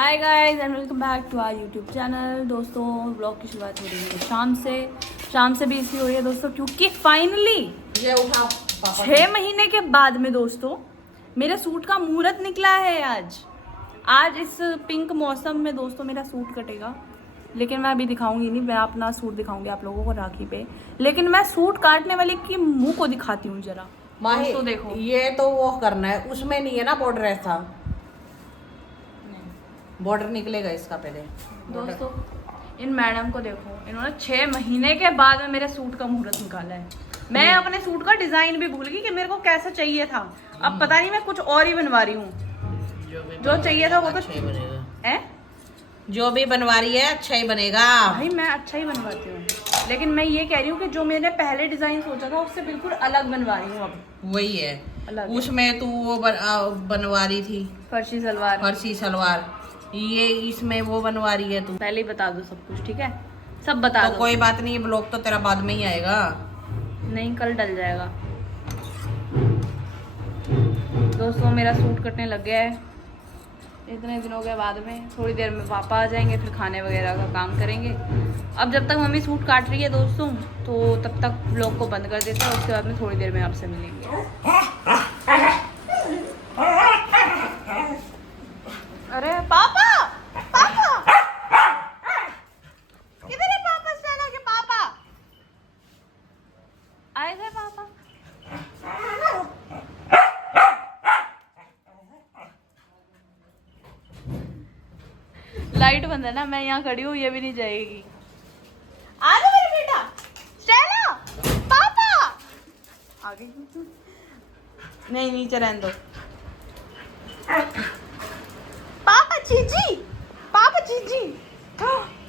Hi guys and welcome back to our YouTube channel. दोस्तों blog की शुरुआत हो रही है शाम से भी इसलिए हो रही है दोस्तों क्योंकि फाइनली ये उठा 6 महीने के बाद में दोस्तों मेरे सूट का मुहूर्त निकला है। आज इस पिंक मौसम में दोस्तों मेरा सूट कटेगा, लेकिन मैं अभी दिखाऊंगी नहीं। मैं अपना सूट दिखाऊंगी आप लोगों को राखी पे, लेकिन मैं सूट काटने वाले की मुंह को दिखाती हूँ जरा। दोस्तों देखो, ये तो वो करना है, उसमें नहीं है ना बॉर्डर, ऐसा बॉर्डर निकलेगा इसका पहले। दोस्तों इन मैडम को देखो, इन्होंने 6 महीने के बाद में मेरे सूट का मुहूर्त निकाला है। मैं अपने सूट का डिजाइन भी भूल गई कि मेरे को कैसा चाहिए था। अब पता नहीं मैं कुछ और ही बनवा रही हूँ। जो चाहिए था वो तो अच्छा ही बनेगा है। जो भी बनवा रही है अच्छा ही बनेगा भाई मैं अच्छा ही बनवाती हूँ, लेकिन मैं ये कह रही हूँ कि जो मैंने पहले डिजाइन सोचा था उससे बिल्कुल अलग बनवा रही हूँ। अब वही है, अलग उसमें तू वो बनवा रही थी फर्शी सलवार, ये इसमें वो बनवा रही है तू। पहले ही बता दो सब कुछ, ठीक है? सब बता तो दो। कोई बात नहीं, ब्लॉग तो तेरा बाद में ही आएगा। नहीं, कल डल जाएगा। दोस्तों मेरा सूट कटने लग गया है इतने दिनों के बाद में। थोड़ी देर में पापा आ जाएंगे, फिर खाने वगैरह का काम करेंगे। अब जब तक मम्मी सूट काट रही है दोस्तों, तो तब तक ब्लॉग को बंद कर देते हैं। उसके बाद में थोड़ी देर में आपसे मिलेंगे। अरे पापा किधर है पापा? स्टेला के पापा आए थे। पापा लाइट बंद है ना, मैं यहाँ खड़ी हूँ, ये भी नहीं जाएगी। आ जाओ मेरे बेटा। स्टेला पापा आ गई। नहीं नीचे रहने दो। पापा चीजी, पापा चीजी,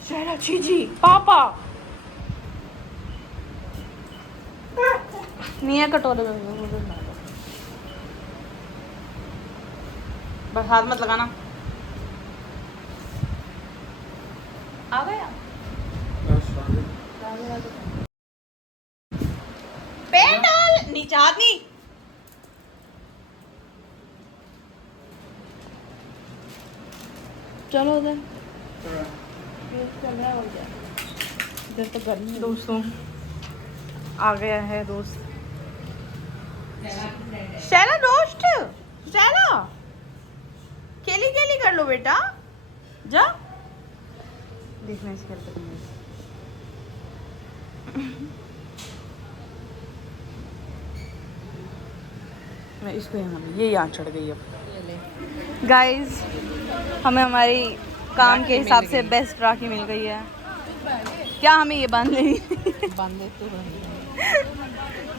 स्टेला चीजी, पापा नहीं है कटोरे में। बस हाथ मत लगाना। आ गया पेंडल नीचे आदमी। चलो उधर इधर तो गर्मी। दोस्तों आ गया है दोस्त शैला। दोस्त शैला खेली कर लो बेटा, जा देखना इस खेलते हैं। मैं इसको यहाँ चढ़ गई। अब गाइस हमें हमारी काम के हिसाब से बेस्ट राखी मिल गई है। क्या हमें ये बांध लेनी? बांधे तो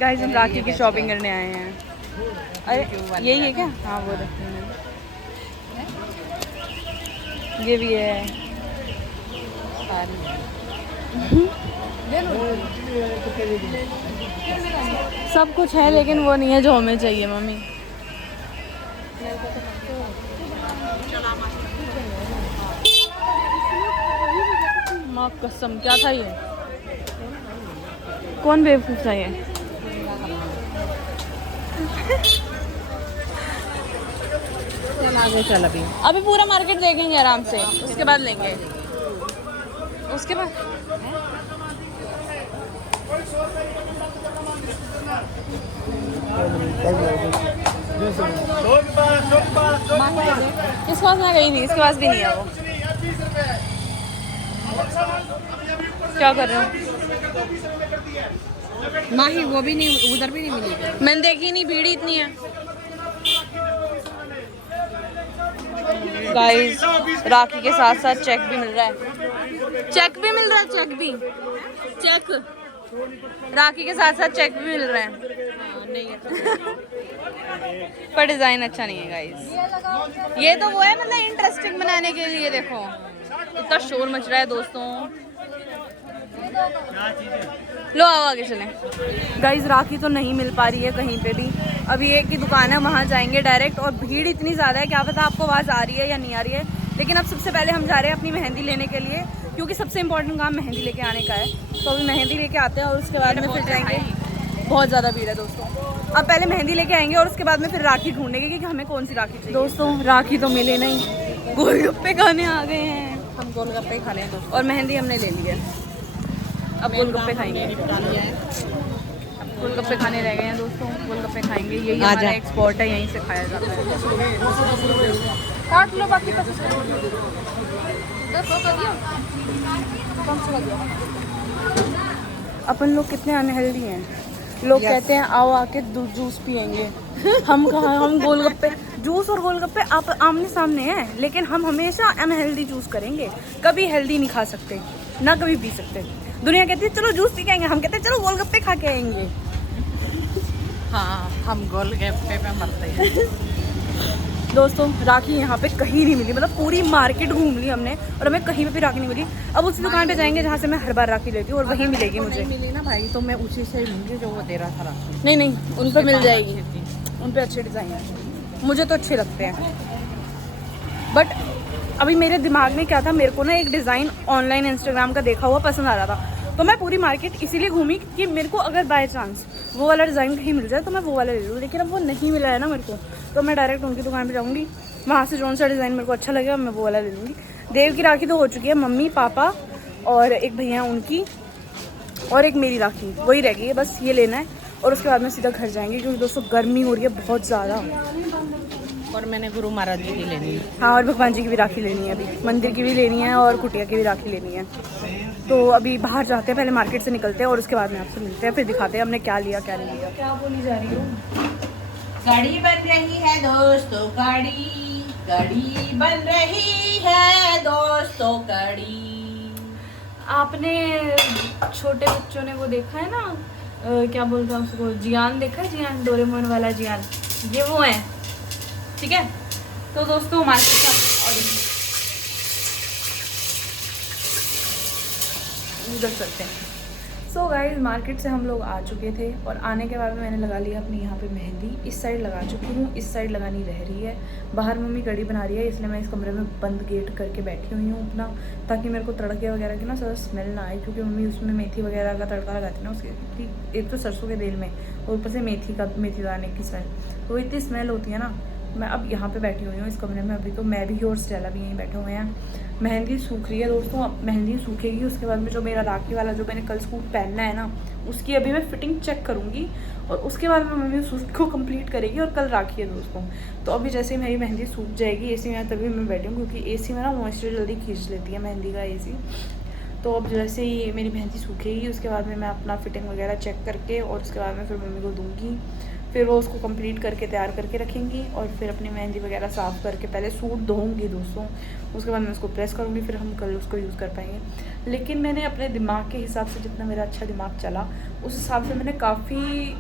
गाइस हम राखी की शॉपिंग करने आए हैं। अरे यही है क्या? हाँ वो रखते हैं। ये भी है। सब कुछ है लेकिन वो नहीं है जो हमें चाहिए मम्मी। माँ कसम क्या था ये? कौन बेवकूफ था ये? चल अभी पूरा मार्केट देखेंगे आराम से, उसके बाद लेंगे। उसके बाद इसके पास मैं गई नहीं, इसके पास भी नहीं है वो। क्या कर रहे हो? माही वो भी नहीं, उधर भी नहीं मिलेगी। मैंने देखी नहीं, भीड़ इतनी है। गाइस राखी के साथ साथ चेक भी मिल रहा है। चेक राखी के साथ साथ चेक भी मिल रहे हैं। नहीं है पर डिजाइन अच्छा नहीं है गाइस। ये तो वो है मतलब इंटरेस्टिंग बनाने के लिए। देखो इतना शोर मच रहा है दोस्तों। लो आओ आगे चलें। गाइस राखी तो नहीं मिल पा रही है कहीं पे भी। अभी एक की दुकान है, वहाँ जाएंगे डायरेक्ट। और भीड़ इतनी ज़्यादा है, क्या पता आपको आवाज़ आ रही है या नहीं आ रही है। लेकिन अब सबसे पहले हम जा रहे हैं अपनी मेहंदी लेने के लिए, क्योंकि सबसे इम्पोर्टेंट काम मेहंदी लेके आने का है। तो अभी मेहंदी लेके आते हैं और उसके बाद में फिर जाएंगे। बहुत ज़्यादा भीड़ है दोस्तों। अब पहले मेहंदी लेके आएंगे और उसके बाद में फिर राखी ढूंढेंगे कि हमें कौन सी राखी चाहिए। दोस्तों राखी तो मिले नहीं, गोलगप्पे खाने आ गए हैं हम गोलगप्पे खा रहे हैं दोस्तों। और मेहंदी हमने ले ली है। अब गोलगप्पे खाएंगे। गोलगप्पे खाने रह गए हैं दोस्तों, गोलगप्पे खाएंगे। यही हमारा एक्सपोर्ट है, यहीं से खाया जाता है। काट लो बाकी का अपन लोग कितने अनहेल्दी हैं। लोग कहते हैं आओ आके जूस पियेंगे। हम कहाँ, हम गोलगप्पे, जूस और गोलगप्पे आप आमने सामने हैं, लेकिन हम हमेशा अनहेल्दी जूस करेंगे, कभी हेल्दी नहीं खा सकते, ना कभी पी सकते। दुनिया कहती है चलो जूस पी के आएंगे, हम कहते हैं चलो गोलगप्पे खा के आएंगे। हाँ, हम गोलगप्पे पे मरते हैं। दोस्तों राखी यहाँ पे कहीं नहीं मिली, मतलब पूरी मार्केट घूम ली हमने और हमें कहीं पे भी राखी नहीं मिली। अब उसी दुकान पे जाएंगे जहाँ से मैं हर बार राखी लेती हूँ और वहीं मिलेगी मुझे। मिली ना भाई तो मैं उसी से लूंगी जो वो दे रहा था राखी। नहीं नहीं, उन पे मिल जाएगी, उन पे अच्छे डिज़ाइन है, मुझे तो अच्छे लगते हैं। बट अभी मेरे दिमाग में क्या था, मेरे को ना एक डिज़ाइन ऑनलाइन इंस्टाग्राम का देखा हुआ पसंद आ रहा था, तो मैं पूरी मार्केट इसीलिए घूमी कि मेरे को अगर बाय चांस वो वाला डिज़ाइन कहीं मिल जाए तो मैं वो वाला ले लूँ। लेकिन अब वो नहीं मिला है ना मेरे को, तो मैं डायरेक्ट उनकी दुकान पे जाऊँगी, वहाँ से जो सा डिज़ाइन मेरे को अच्छा लगेगा मैं वो वाला ले लूँगी। देव की राखी तो हो चुकी है, मम्मी पापा और एक भैया उनकी, और एक मेरी राखी वही रह गई है, बस ये लेना है और उसके बाद में सीधा घर जाएंगे, क्योंकि दोस्तों गर्मी हो रही है बहुत ज़्यादा। और मैंने गुरु महाराज जी की लेनी है। हाँ, और भगवान जी की भी राखी लेनी है, अभी मंदिर की भी लेनी है और कुटिया की भी राखी लेनी है। तो अभी बाहर जाते हैं, पहले मार्केट से निकलते हैं और उसके बाद में आपसे मिलते हैं, फिर दिखाते हैं हमने क्या लिया क्या नहीं लिया। क्या बोली जा रही हो? गाड़ी बन रही है दोस्तों, गाड़ी बन रही है दोस्तों, गाड़ी। आपने छोटे बच्चों ने वो देखा है ना, क्या बोलते हैं उसको, जियान देखा है, जियान डोरेमोन वाला जियान, ये वो है, ठीक है। तो दोस्तों मार्केट का उधर चलते हैं। सो गाइस मार्केट से हम लोग आ चुके थे और आने के बाद में मैंने लगा लिया अपनी यहाँ पे मेहंदी। इस साइड लगा चुकी हूँ, इस साइड लगानी रह रही है। बाहर मम्मी कड़ी बना रही है, इसलिए मैं इस कमरे में बंद गेट करके बैठी हुई हूँ अपना, ताकि मेरे को तड़के वगैरह की ना ज़्यादा स्मेल ना आए, क्योंकि मम्मी उसमें मेथी वगैरह का तड़का लगाती है ना उसके, एक तो सरसों के तेल में और ऊपर से मेथी दाने की स्मेल, तो इतनी स्मेल होती है ना। मैं अब यहाँ पे बैठी हुई हूँ इस कमरे में, अभी तो मैं भी और स्टेला भी यहीं बैठे हुए हैं। मेहंदी सूख रही है दोस्तों, अब मेहंदी सूखेगी, उसके बाद में जो मेरा राखी वाला जो मैंने कल सूट पहनना है ना, उसकी अभी मैं फिटिंग चेक करूँगी और उसके बाद में मम्मी सूट को कंप्लीट करेगी और कल राखी है दोस्तों। तो अभी जैसे ही मेरी मेहंदी सूख जाएगी एसी में, तभी मैं बैठी हूँ, क्योंकि एसी में ना मॉइस्चर जल्दी खींच लेती है मेहंदी का एसी। तो अब जैसे ही मेरी मेहंदी सूखेगी उसके बाद में मैं अपना फिटिंग वगैरह चेक करके और उसके बाद में फिर मम्मी को दूँगी, फिर वो उसको कंप्लीट करके तैयार करके रखेंगी और फिर अपनी मेहंदी वगैरह साफ़ करके पहले सूट धोऊंगी दोस्तों, उसके बाद मैं उसको प्रेस करूँगी, फिर हम कल उसको यूज़ कर पाएंगे। लेकिन मैंने अपने दिमाग के हिसाब से, जितना मेरा अच्छा दिमाग चला उस हिसाब से मैंने काफ़ी,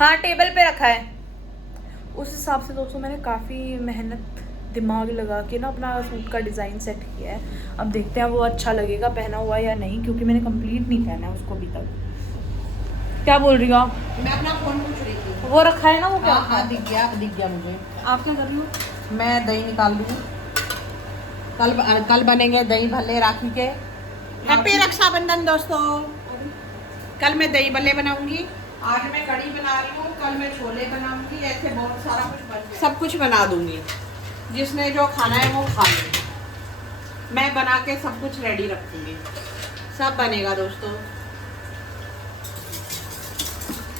हाँ टेबल पे रखा है, उस हिसाब से दोस्तों मैंने काफ़ी मेहनत दिमाग लगा के ना अपना सूट का डिज़ाइन सेट किया है। अब देखते हैं वो अच्छा लगेगा पहना हुआ या नहीं, क्योंकि मैंने कंप्लीट नहीं पहना है उसको अभी तक। क्या बोल रही हो आप? मैं अपना फोन पूछ रही थी। वो रखा है ना वो क्या? हाँ दिख गया मुझे। आप क्या कर रही हो? मैं दही निकाल दूँगी, कल बनेंगे दही भल्ले राखी के। हैप्पी रक्षाबंधन दोस्तों। कल मैं दही भल्ले बनाऊंगी, आज मैं कढ़ी बना रही हूँ, कल मैं छोले बनाऊंगी, ऐसे बहुत सारा कुछ सब कुछ बना दूंगी, जिसने जो खाना है वो खा ले। मैं बना के सब कुछ रेडी रखूंगी, सब बनेगा दोस्तों,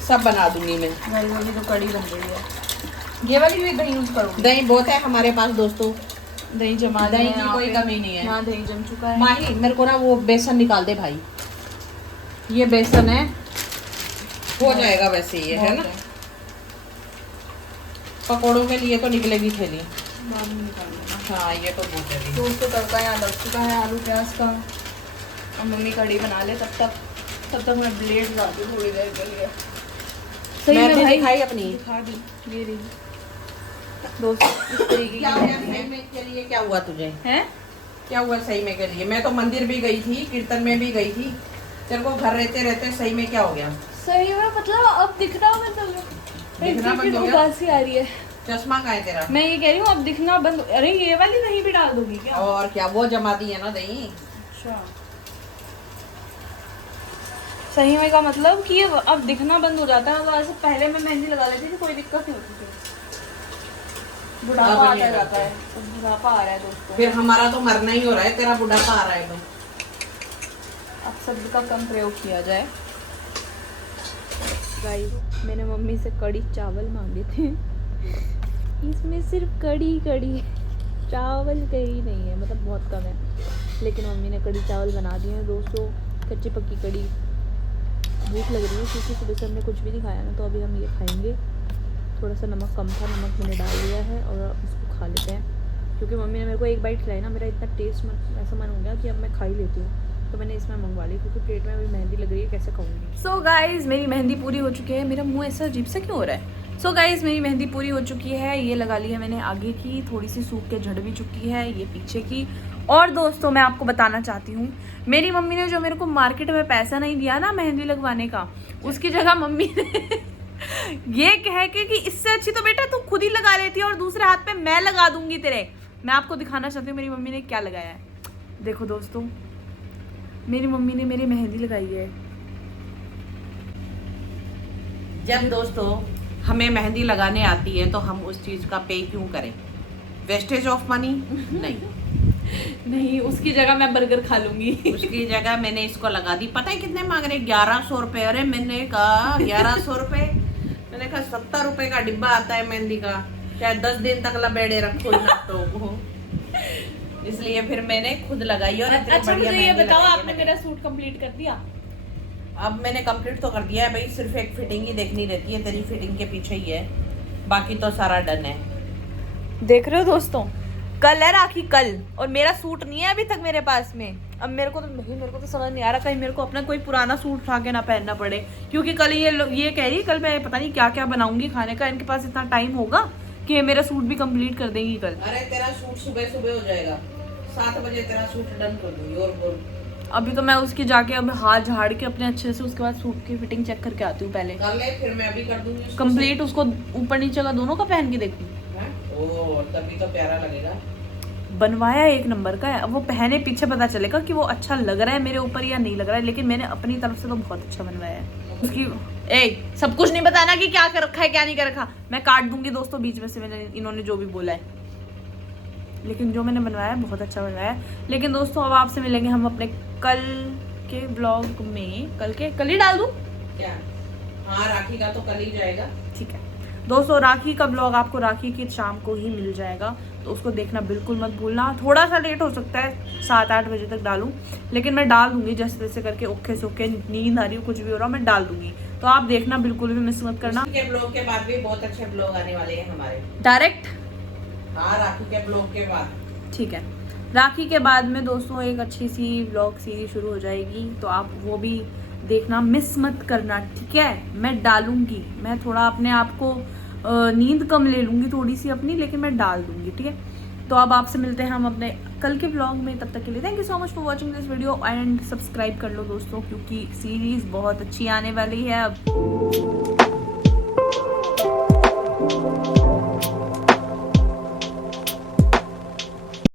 सब बना दूंगी मैं। मेरी वाली तो कड़ी बन रही है, ये वाली भी दही यूज करूँगी। दही बहुत है हमारे पास दोस्तों, दही जमा दही की कोई कमी नहीं है। हाँ दही जम चुका है। माही मेरे को ना वो बेसन निकाल दे भाई, ये बेसन है, हो जाएगा वैसे ये है ना, पकौड़ों के लिए तो निकलेगी थैली। हाँ ये तो बहुत है। तो उसको तड़का यहाँ लग चुका है आलू प्याज का, और मम्मी कड़ी बना ले तब तक मैं ब्लेड ला दूँ थोड़ी देर के लिए। सही मैं में भाई दिखाई अपनी दिखा दी ये रही दोस्तों, इस तरीके क्या की हुआ मेहंदी है। सही में के लिए, क्या हुआ तुझे? हैं? क्या हुआ सही में के लिए? मैं तो मंदिर भी गई थी, कीर्तन में भी गई थी, तेरे को घर रहते रहते सही में क्या हो गया? सही में मतलब अब दिखना बंद हो गया, दिखना बंद हो गया? उदासी आ रही है। चश्मा कहाँ है तेरा? मैं ये कह रही हूँ अब दिखना बंद। अरे ये वाली दही भी डाल दोगी क्या? और क्या, वो जमा दी है ना दही। अच्छा सही में का मतलब कि ये अब दिखना बंद हो जाता है। तो ऐसे पहले मैं मेहंदी लगा लेती थी, कोई दिक्कत नहीं होती थी। बुढ़ापा अब आता नहीं जाता रहता है, तो बुढ़ापा आ रहा है दोस्तों। फिर हमारा तो मरना ही हो रहा है, तेरा बुढ़ापा आ रहा है तो। अब शब्द का कम प्रयोग किया जाए। गाइस मैंने मम्मी से कड़ी चावल मांगे थे, इसमें सिर्फ कड़ी चावल कड़ी नहीं है, मतलब बहुत कम है, लेकिन मम्मी ने कड़ी चावल बना दिए हैं दोस्तों, कच्ची पक्की कड़ी। भूख लग रही है क्योंकि सुबह से हमने कुछ भी नहीं खाया ना, तो अभी हम ये खाएंगे। थोड़ा सा नमक कम था, नमक मैंने डाल दिया है और इसको खा लेते हैं, क्योंकि मम्मी ने मेरे को एक बाइट खिलाई ना, मेरा इतना टेस्ट ऐसा मन हो गया कि अब मैं खा ही लेती हूँ, तो मैंने इसमें मंगवा ली, क्योंकि पेट में अभी मेहंदी लग रही है, कैसे खाऊंगी। सो गाइज मेरी मेहंदी पूरी हो चुकी है। मेरा मुंह ऐसा अजीब सा क्यों हो रहा है? सो गाइज मेरी मेहंदी पूरी हो चुकी है। ये लगा ली है मैंने आगे की, थोड़ी सी सूख के झड़ भी चुकी है, ये पीछे की। और दोस्तों मैं आपको बताना चाहती हूँ, मेरी मम्मी ने जो मेरे को मार्केट में पैसा नहीं दिया ना मेहंदी लगवाने का, उसकी जगह मम्मी ने ये कह के कि इससे अच्छी तो बेटा तू खुद ही लगा लेती है और दूसरे हाथ पे मैं लगा दूंगी तेरे। मैं आपको दिखाना चाहती हूँ मेरी मम्मी ने क्या लगाया है। देखो दोस्तों, मेरी मम्मी ने मेरी मेहंदी लगाई है। जब दोस्तों हमें मेहंदी लगाने आती है तो हम उस चीज का पे क्यों करें? वेस्टेज ऑफ मनी नहीं, उसकी जगह मैं बर्गर खा लूंगी। उसकी जगह मैंने इसको लगा दी। पता है कितने मांग रहे? 1100 रुपए। अरे मैंने कहा 1100 रुपए, मैंने कहा 70 रुपए का डिब्बा आता है मेहंदी का, चाहे 10 दिन तक लपेड़े रखो ना तो। इसलिए फिर मैंने खुद लगाई और इतनी अच्छा बढ़िया मुझे ये मेहंदी बताओ, लगाई है आपने मैंने। मेरा सूट कंप्लीट कर दिया? अब मैंने कंप्लीट तो कर दिया है भाई, सिर्फ एक फिटिंग ही देखनी रहती है, तेरी फिटिंग के पीछे ही है, बाकी तो सारा डन है। देख रहे हो दोस्तों, कल है राखी, कल, और मेरा सूट नहीं है अभी तक मेरे पास में। अब मेरे को तो समझ नहीं आ रहा, कहीं मेरे को अपना कोई पुराना सूट उठा के ना पहनना पड़े, क्योंकि कल ये कह रही कल मैं पता नहीं क्या क्या बनाऊंगी खाने का। इनके पास इतना टाइम होगा कि मेरा सूट भी कंप्लीट कर देंगी कल। अरे तेरा सूट सुबह सुबह हो जाएगा, 7 बजे तेरा सूट डन कर दूंगी। और बोल, अभी तो मैं उसकी जाके अब हाथ झाड़ के अपने अच्छे से उसके बाद सूट की फिटिंग चेक करके आती हूँ पहले। कर ले, फिर मैं भी कर दूंगी उसको कंप्लीट उसको ऊपर नीचे का दोनों का पहन के देखूँ। हैं? ओ तभी तो प्यारा लगेगा। बनवाया एक नंबर का है, अब वो पहने पीछे पता चलेगा कि वो अच्छा लग रहा है मेरे ऊपर या नहीं लग रहा है, लेकिन मैंने अपनी तरफ से तो बहुत अच्छा बनवाया है। उसकी सब कुछ नहीं बताना कि क्या कर रखा है क्या नहीं कर रखा, मैं काट दूंगी दोस्तों बीच में से, मैंने इन्होंने जो भी बोला है, लेकिन जो मैंने बनवाया है बहुत अच्छा बनवाया है। लेकिन दोस्तों अब आपसे मिलेंगे हम अपने कल के ब्लॉग में। कल ही डाल दूं क्या? हाँ राखी का तो कल ही जाएगा। ठीक है दोस्तों, राखी का ब्लॉग आपको राखी की शाम को ही मिल जाएगा, तो उसको देखना बिल्कुल मत भूलना। थोड़ा सा लेट हो सकता है, 7-8 बजे तक डालूं, लेकिन मैं डाल दूंगी जैसे तैसे करके, ओके सोके, नींद आ रही हो कुछ भी हो रहा मैं डाल दूंगी, तो आप देखना बिल्कुल भी मिस मत करना। के ब्लॉग के बाद भी बहुत अच्छे ब्लॉग आने वाले हैं हमारे डायरेक्ट हाँ राखी के ब्लॉग के बाद। ठीक है, राखी के बाद में दोस्तों एक अच्छी सी व्लॉग सीरीज शुरू हो जाएगी, तो आप वो भी देखना, मिस मत करना, ठीक है? मैं डालूंगी, मैं थोड़ा अपने आप को नींद कम ले लूंगी थोड़ी सी अपनी, लेकिन मैं डाल दूंगी, ठीक है? तो अब आपसे मिलते हैं हम अपने कल के व्लॉग में, तब तक के लिए thank you so much for watching this video and subscribe कर लो दोस्तों, क्योंकि सीरीज बहुत अच्छी आने वाली है अब।